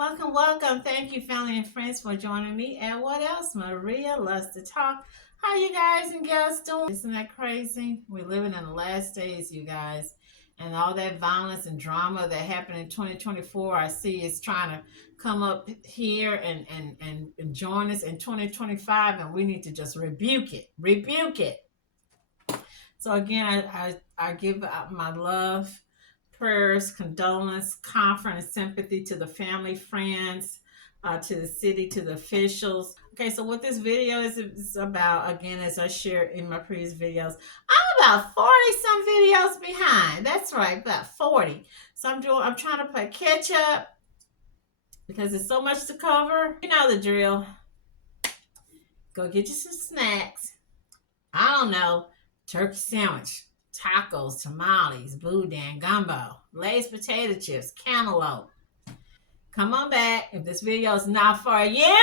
Welcome, welcome. Thank you, family and friends, for joining me. And what else? Maria loves to talk. How you guys and gals doing? Isn't that crazy? We're living in the last days, you guys. And all that violence and drama that happened in 2024, I see is trying to come up here and join us in 2025. And we need to just rebuke it. Rebuke it. So again, I give out my love, prayers, condolence, comfort, and sympathy to the family, friends, to the city, to the officials. Okay, so what this video is about, again, as I shared in my previous videos, I'm about 40 some videos behind. That's right, about 40. So I'm trying to play catch up because there's so much to cover. You know the drill. Go get you some snacks. I don't know, turkey sandwich, tacos, tamales, boudin, gumbo, Lay's potato chips, cantaloupe. Come on back. If this video is not for you,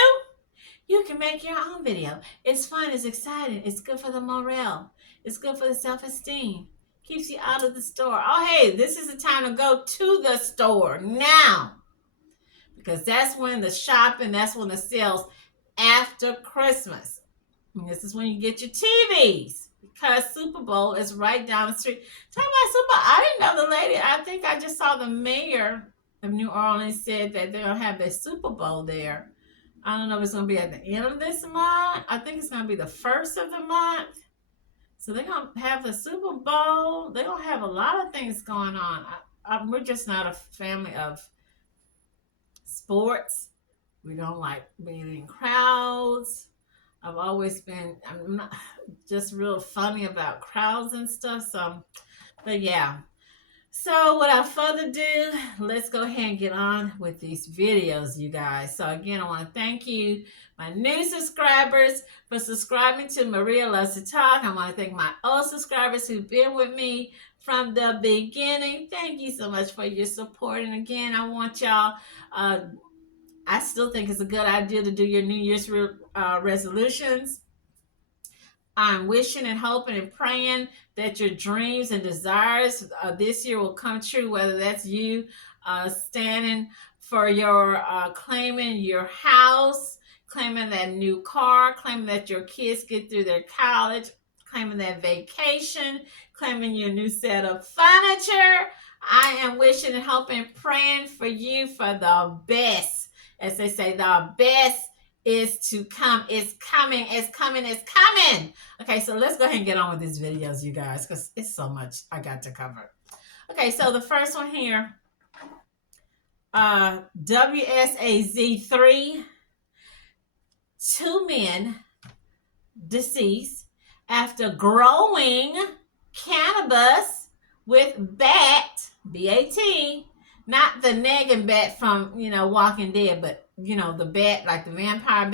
you can make your own video. It's fun, it's exciting, it's good for the morale, it's good for the self-esteem, keeps you out of the store. Oh, hey, this is the time to go to the store now, because that's when the shopping, that's when the sales after Christmas. And this is when you get your TVs, because Super Bowl is right down the street. Talking about Super Bowl, I didn't know the lady. I think I just saw the mayor of New Orleans said that they're going to have their Super Bowl there. I don't know if it's going to be at the end of this month. I think it's going to be the first of the month. So they're going to have the Super Bowl. They're going to have a lot of things going on. We're just not a family of sports. We don't like being in crowds. I've always been, I'm not just real funny about crowds and stuff. So, but yeah. So without further ado, let's go ahead and get on with these videos, you guys. So again, I want to thank you, my new subscribers, for subscribing to Maria Loves to Talk. I want to thank my old subscribers who've been with me from the beginning. Thank you so much for your support. And again, I want y'all, I still think it's a good idea to do your New Year's resolutions. I'm wishing and hoping and praying that your dreams and desires this year will come true, whether that's you standing for your claiming your house, claiming that new car, claiming that your kids get through their college, claiming that vacation, claiming your new set of furniture. I am wishing and hoping and praying for you for the best. As they say, the best is to come. It's coming. It's coming. It's coming. Okay, so let's go ahead and get on with these videos, you guys, because it's so much I got to cover. Okay, so the first one here, WSAZ3, 2 men deceased after growing cannabis with bat, B-A-T, not the nagging bat from, Walking Dead, but, the bat, like the vampire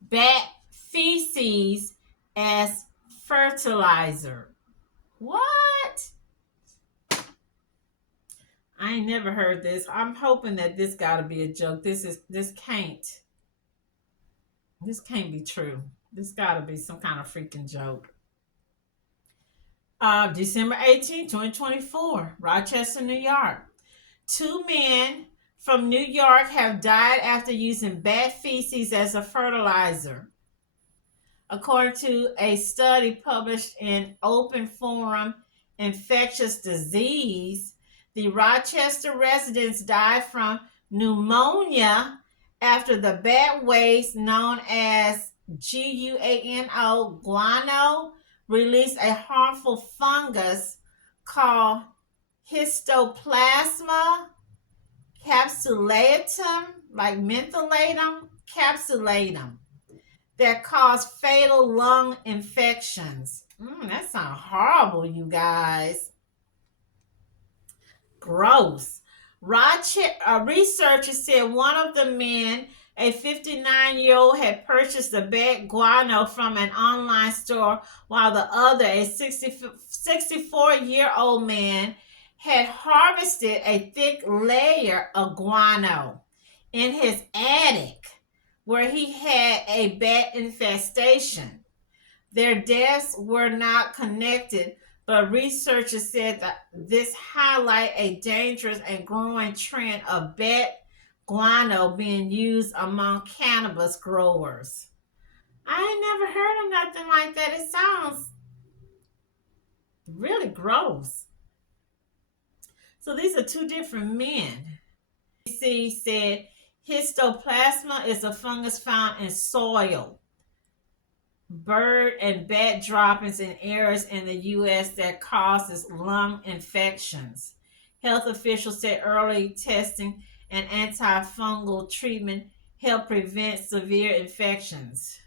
bat feces as fertilizer. What? I ain't never heard this. I'm hoping that this got to be a joke. This can't be true. This got to be some kind of freaking joke. December 18, 2024, Rochester, New York. 2 men from New York have died after using bat feces as a fertilizer. According to a study published in Open Forum Infectious Disease, the Rochester residents died from pneumonia after the bat waste known as guano released a harmful fungus called Histoplasma capsulatum, like mentholatum capsulatum, that cause fatal lung infections. That sounds horrible, you guys. Gross. Researchers said one of the men, a 59-year-old, had purchased the bat guano from an online store, while the other, a 64-year-old man, had harvested a thick layer of guano in his attic where he had a bat infestation. Their deaths were not connected, but researchers said that this highlights a dangerous and growing trend of bat guano being used among cannabis growers. I ain't never heard of nothing like that. It sounds really gross. So these are two different men. CDC said histoplasma is a fungus found in soil, bird and bat droppings in areas in the U.S. that causes lung infections. Health officials said early testing and antifungal treatment help prevent severe infections.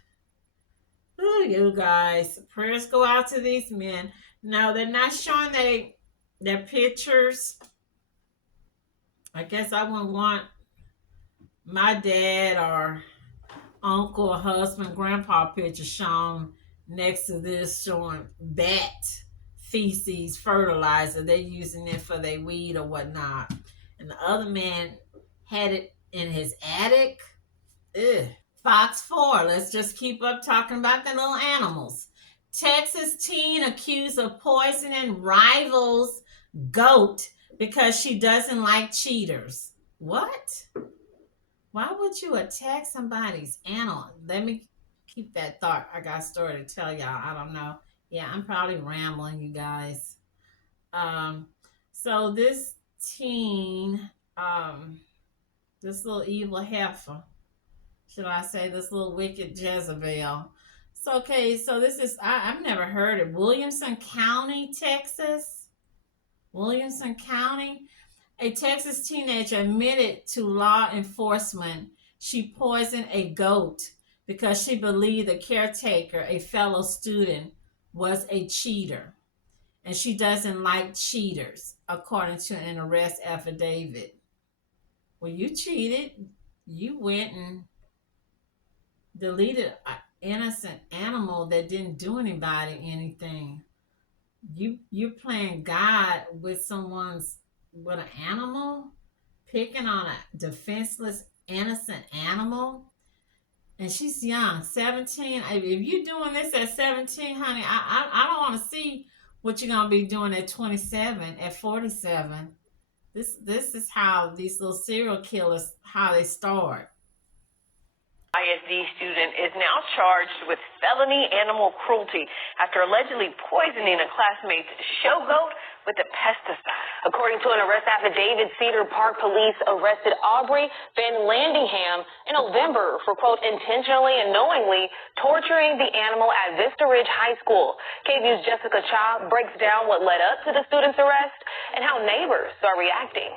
Ooh, you guys, prayers go out to these men. No, they're not showing their pictures. I guess I wouldn't want my dad or uncle, husband, grandpa picture shown next to this showing bat feces fertilizer. They're using it for their weed or whatnot. And the other man had it in his attic. Ugh. Fox 4, let's just keep up talking about the little animals. Texas teen accused of poisoning rival's goat because she doesn't like cheaters. What? Why would you attack somebody's animal? Let me keep that thought. I got a story to tell y'all. I don't know. Yeah, I'm probably rambling, you guys. So this teen, this little evil heifer, should I say, this little wicked Jezebel. So, okay, so this is, I've never heard of Williamson County, Texas. Williamson County. A Texas teenager admitted to law enforcement she poisoned a goat because she believed the caretaker, a fellow student, was a cheater. And she doesn't like cheaters, according to an arrest affidavit. Well, you cheated. You went and deleted an innocent animal that didn't do anybody anything. You're playing God with with an animal, picking on a defenseless, innocent animal. And she's young, 17. If you're doing this at 17, honey, I don't want to see what you're going to be doing at 27, at 47. This is how these little serial killers, how they start. ISD student is now charged with felony animal cruelty after allegedly poisoning a classmate's show goat with a pesticide. According to an arrest affidavit, Cedar Park police arrested Aubrey Van Landingham in November for, quote, intentionally and knowingly torturing the animal at Vista Ridge High School. KVU's Jessica Cha breaks down what led up to the student's arrest and how neighbors are reacting.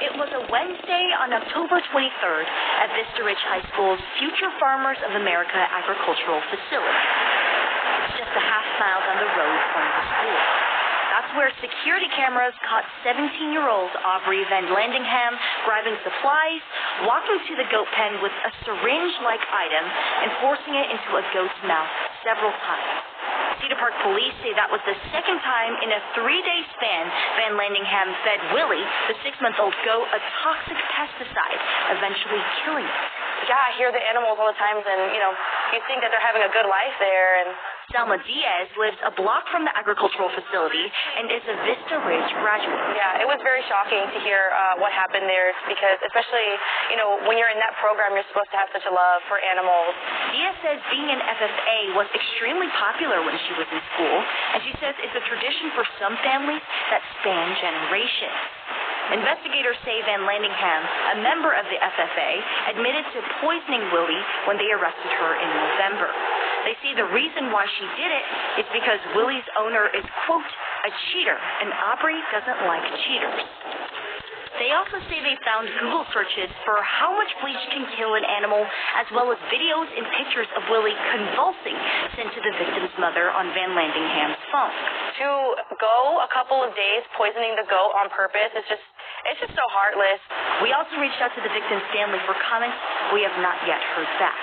It was a Wednesday on October 23rd at Vista Ridge High School's Future Farmers of America agricultural facility. It's just a half mile down the road from the school. That's where security cameras caught 17-year-old Aubrey Van Landingham grabbing supplies, walking to the goat pen with a syringe-like item, and forcing it into a goat's mouth several times. Cedar Park police say that was the second time in a 3-day span Van Landingham fed Willie, the 6-month-old goat, a toxic pesticide, eventually killing it. Yeah, I hear the animals all the time, and, you think that they're having a good life there. And Selma Diaz lives a block from the agricultural facility and is a Vista Ridge graduate. Yeah, it was very shocking to hear what happened there because especially, when you're in that program, you're supposed to have such a love for animals. Diaz says being an FFA was extremely popular when she was in school, and she says it's a tradition for some families that span generations. Investigators say Van Landingham, a member of the FFA, admitted to poisoning Willie when they arrested her in November. They say the reason why she did it is because Willie's owner is, quote, a cheater, and Aubrey doesn't like cheaters. They also say they found Google searches for how much bleach can kill an animal, as well as videos and pictures of Willie convulsing sent to the victim's mother on Van Landingham's phone. To go a couple of days poisoning the goat on purpose, it's just so heartless. We also reached out to the victim's family for comments. We have not yet heard back.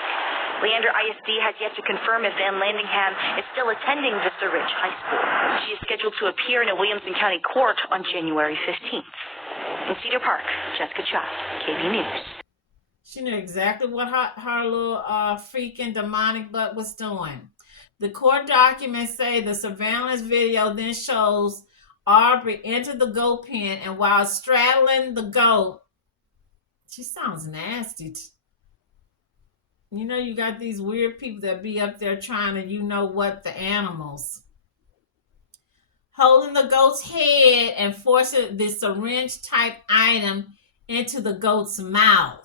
Leander ISD has yet to confirm if Van Landingham is still attending Vista Ridge High School. She is scheduled to appear in a Williamson County court on January 15th. In Cedar Park, Jessica Cha, KV News. She knew exactly what her little freaking demonic butt was doing. The court documents say the surveillance video then shows Aubrey enter the goat pen, and while straddling the goat, She sounds nasty. You know, you got these weird people that be up there trying to, you know what, the animals. Holding the goat's head and forcing the syringe type item into the goat's mouth.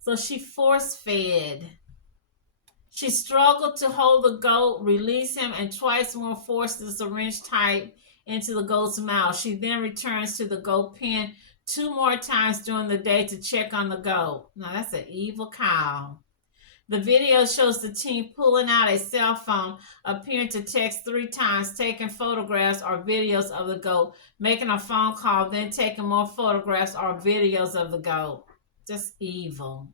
So she force fed. She struggled to hold the goat, release him, and twice more forced the syringe type into the goat's mouth. She then returns to the goat pen 2 more times during the day to check on the goat. Now that's an evil cow. The video shows the teen pulling out a cell phone, appearing to text 3 times, taking photographs or videos of the goat, making a phone call, then taking more photographs or videos of the goat. Just evil.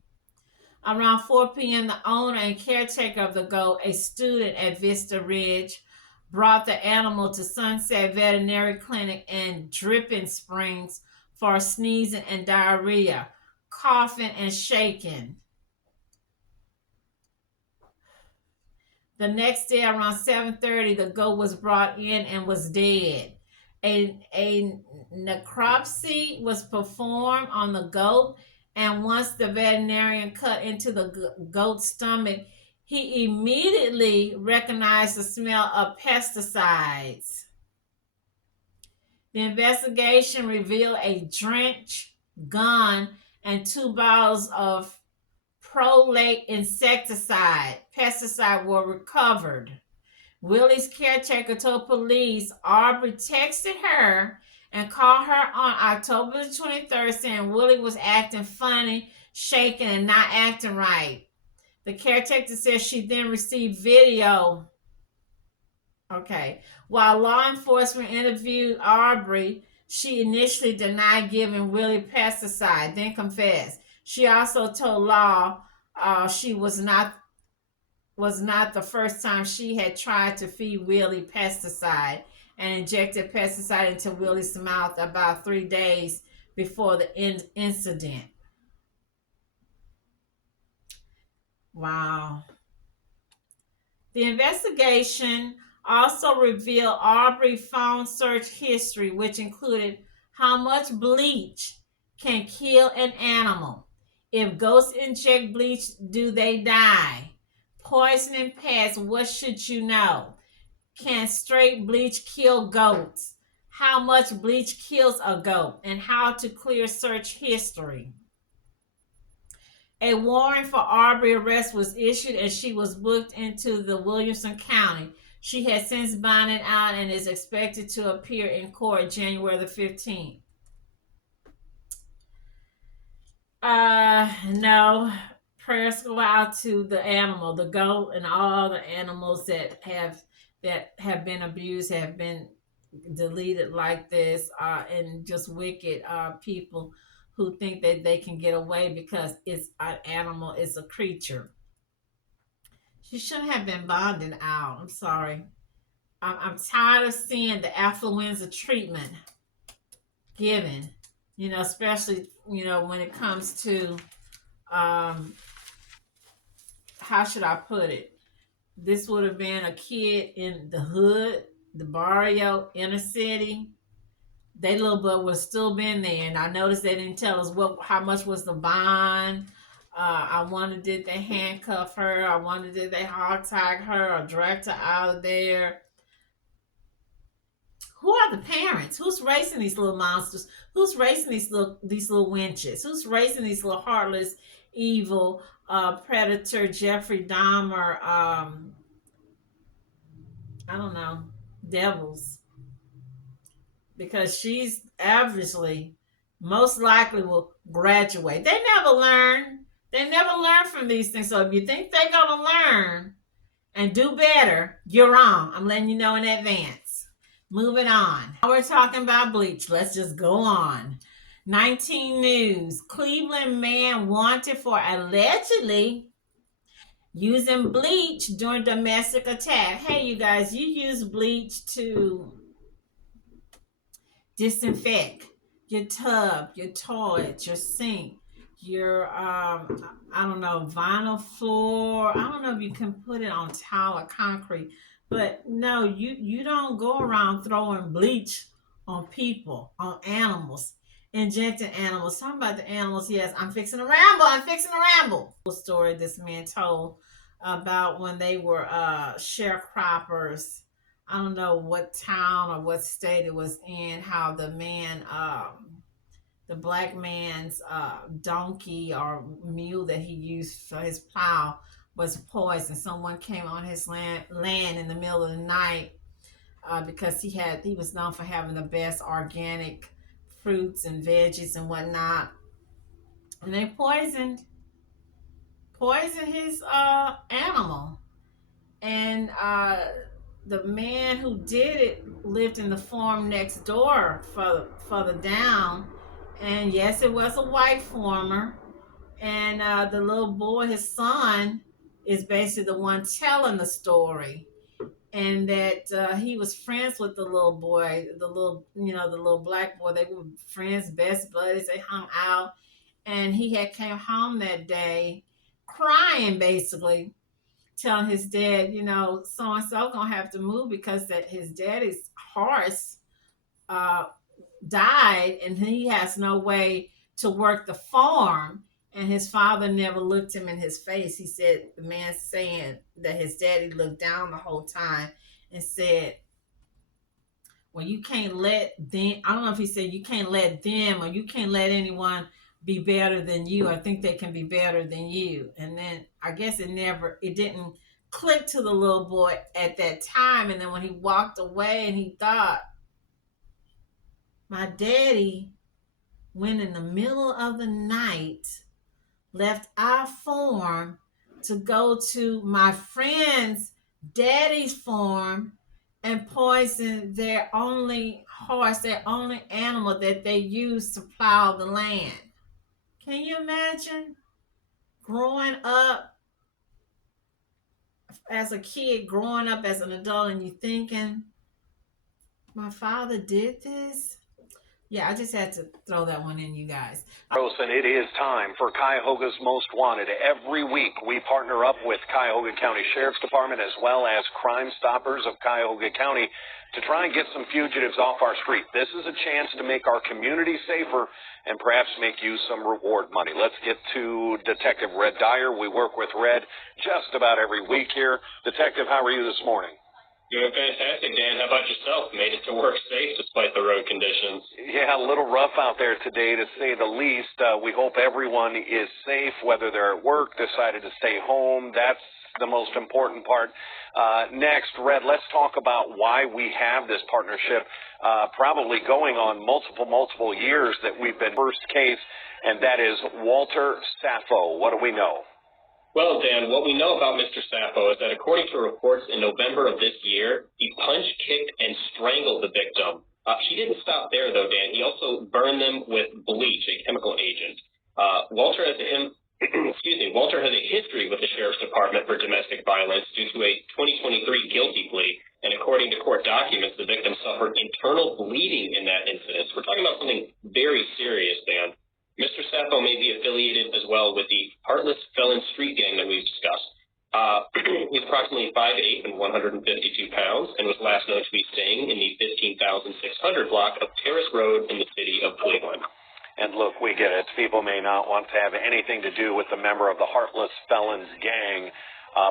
Around 4 p.m., the owner and caretaker of the goat, a student at Vista Ridge, brought the animal to Sunset Veterinary Clinic in Dripping Springs for sneezing and diarrhea, coughing and shaking. The next day around 7:30, the goat was brought in and was dead. A necropsy was performed on the goat, and once the veterinarian cut into the goat's stomach, he immediately recognized the smell of pesticides. The investigation revealed a drench, gun, and 2 bottles of prolate insecticide, pesticide were recovered. Willie's caretaker told police Aubrey texted her and called her on October the 23rd saying Willie was acting funny, shaking, and not acting right. The caretaker says she then received video. Okay. While law enforcement interviewed Aubrey, she initially denied giving Willie pesticide, then confessed. She also told law she was not the first time she had tried to feed Willie pesticide and injected pesticide into Willie's mouth about 3 days before the incident. Wow. The investigation also revealed Aubrey's phone search history, which included how much bleach can kill an animal. If goats inject bleach, do they die? Poisoning pests, what should you know? Can straight bleach kill goats? How much bleach kills a goat? And how to clear search history. A warrant for Aubrey's arrest was issued and she was booked into the Williamson County. She has since bonded out and is expected to appear in court January the 15th. No. Prayers go out to the animal, the goat, and all the animals that have been abused, have been deleted like this, and just wicked people who think that they can get away because it's an animal, it's a creature. She shouldn't have been bonded out. I'm sorry. I'm tired of seeing the affluenza treatment given, especially, when it comes to, how should I put it? This would have been a kid in the hood, the barrio, inner city. They little butt would have still been there. And I noticed they didn't tell us how much was the bond. I wondered, did they handcuff her? I wondered, did they hog tie her or drag her out of there? Who are the parents? Who's raising these little monsters? Who's raising these little wenches? Who's raising these little heartless, evil predator, Jeffrey Dahmer, I don't know, devils? Because she's obviously, most likely will graduate. They never learn. They never learn from these things. So if you think they're going to learn and do better, you're wrong. I'm letting you know in advance. Moving on. Now we're talking about bleach. Let's just go on. 19 News. Cleveland man wanted for allegedly using bleach during domestic attack. Hey, you guys, you use bleach to disinfect your tub, your toilet, your sink, your I don't know, vinyl floor. I don't know if you can put it on tile or concrete, but no, you don't go around throwing bleach on people, on animals. injecting animals. Talking about the animals, yes, I'm fixing to ramble. I'm fixing to ramble. Story this man told about when they were sharecroppers. I don't know what town or what state it was in, how the man, the black man's donkey or mule that he used for his plow was poisoned. Someone came on his land in the middle of the night because he was known for having the best organic fruits and veggies and whatnot, and they poisoned his animal. And the man who did it lived in the farm next door, further down, and yes, it was a white farmer. And the little boy, his son, is basically the one telling the story, and that he was friends with the little boy, the little black boy. They were friends, best buddies. They hung out, and he had came home that day, crying, basically, telling his dad, so and so gonna have to move because that his daddy's horse uh, died, and he has no way to work the farm. And his father never looked him in his face. He said, the man saying that his daddy looked down the whole time and said, well, you can't let them, I don't know if he said you can't let them, or you can't let anyone be better than you. I think they can be better than you. And then I guess it didn't click to the little boy at that time. And then when he walked away and he thought, my daddy went in the middle of the night, left our farm to go to my friend's daddy's farm and poison their only horse, their only animal that they used to plow the land. Can you imagine growing up as a kid, growing up as an adult, and you thinking, my father did this? Yeah, I just had to throw that one in, you guys. And it is time for Cuyahoga's Most Wanted. Every week we partner up with Cuyahoga County Sheriff's Department as well as Crime Stoppers of Cuyahoga County to try and get some fugitives off our street. This is a chance to make our community safer and perhaps make you some reward money. Let's get to Detective Red Dyer. We work with Red just about every week here. Detective, how are you this morning? Doing fantastic, Dan. How about yourself? Made it to work safe despite the road conditions. Yeah, a little rough out there today, to say the least. We hope everyone is safe, whether they're at work, decided to stay home. That's the most important part. Next, Red, let's talk about why we have this partnership, probably going on multiple years that we've been first case, and that is Walter Saffo. What do we know? Well, Dan, what we know about Mr. Saffo is that according to reports in November of this year, he punched, kicked, and strangled the victim. He didn't stop there, though, Dan. He also burned them with bleach, a chemical agent. Walter has a history with the Sheriff's Department for domestic violence due to a 2023 guilty plea. And according to court documents, the victim suffered internal bleeding in that incident. So we're talking about something very serious, Dan. Mr. Saffo may be affiliated as well with the Heartless Felon Street Gang that we've discussed. He's approximately 5'8" and 152 pounds and was last known to be staying in the 15,600 block of Terrace Road in the city of Cleveland. And look, we get it. People may not want to have anything to do with the member of the Heartless Felons Gang,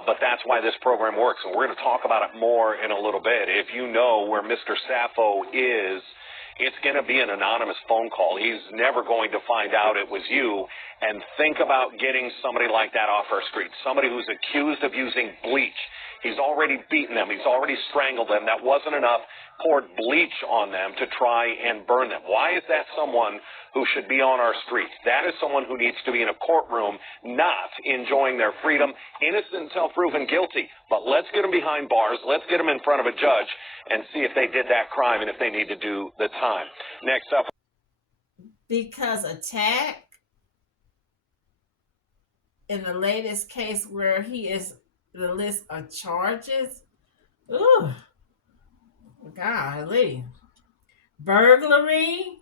but that's why this program works. And we're going to talk about it more in a little bit. If you know where Mr. Saffo is, it's going to be an anonymous phone call. He's never going to find out it was you. And think about getting somebody like that off our street, somebody who's accused of using bleach. He's already beaten them. He's already strangled them. That wasn't enough. Poured bleach on them to try and burn them. Why is that someone who should be on our street? That is someone who needs to be in a courtroom, not enjoying their freedom, innocent until proven guilty. But let's get them behind bars. Let's get them in front of a judge and see if they did that crime and if they need to do the time. Next up. Because attack in the latest case where he is the list of charges. Ooh, golly. Burglary,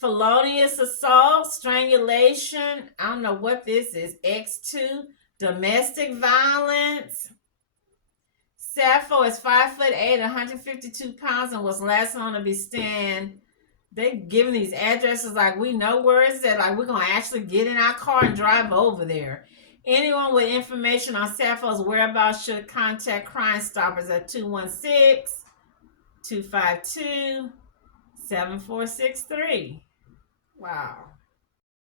felonious assault, strangulation. I don't know what this is. X2, domestic violence. Saffo is 5'8", 152 pounds, and was last known to be staying they giving these addresses like we know where it's at, like we're gonna actually get in our car and drive over there. Anyone with information on Saffo's whereabouts should contact Crime Stoppers at 216-252-7463. Wow.